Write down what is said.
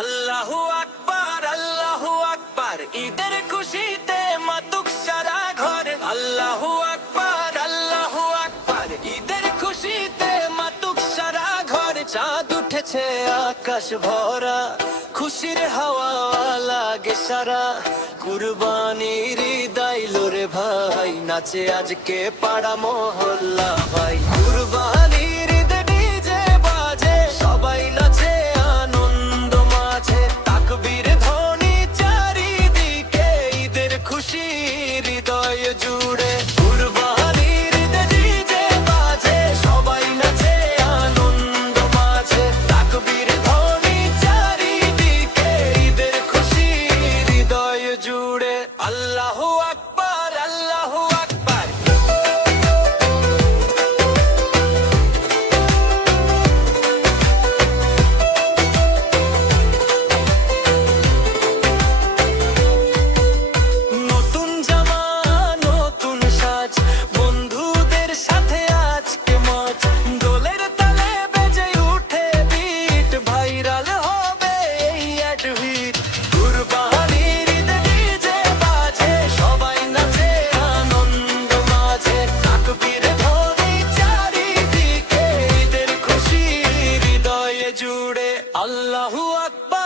আল্লাহু আকবার, আল্লাহু আকবার, ঈদের খুশিতে মাতুক সারা ঘর। আল্লাহু আকবার, আল্লাহু আকবার, ঈদের খুশিতে মাতুক সারা ঘর। চাঁদ উঠেছে আকাশ ভরা, খুশির হাওয়া লাগে সারা। কুরবানির ঈদ আইলো রে ভাই, নাচে আজকে পাড়া মহল্লা ভাই। কুরবানির ঈদে ডিজে বাজে, সবাই নাচে আনন্দ মাঝে। তাকবীর ধ্বনি চারিদিকে, ঈদের খুশি হৃদয় জুড়ে। কুরবানির ঈদে ডিজে বাজে, সবাই নাচে আনন্দ মাঝে। তাকবীর ধ্বনি চারিদিকে, ঈদের খুশি হৃদয় জুড়ে। আল্লাহু আকবার, আল্লাহু আকবার। নতুন জামা, নতুন সাজ, বন্ধুদের সাথে আজকে মজ। দোলের তালে বেজে উঠে বিট, ভাইরাল হবে এই অ্যাডভিট। কুরবানির ঈদে ডিজে বাজে, সবাই নাচে আনন্দ মাঝে। তাকবীর ধ্বনি চারিদিকে, ঈদের খুশি হৃদয়ে জুড়ে। আল্লাহু আকবার।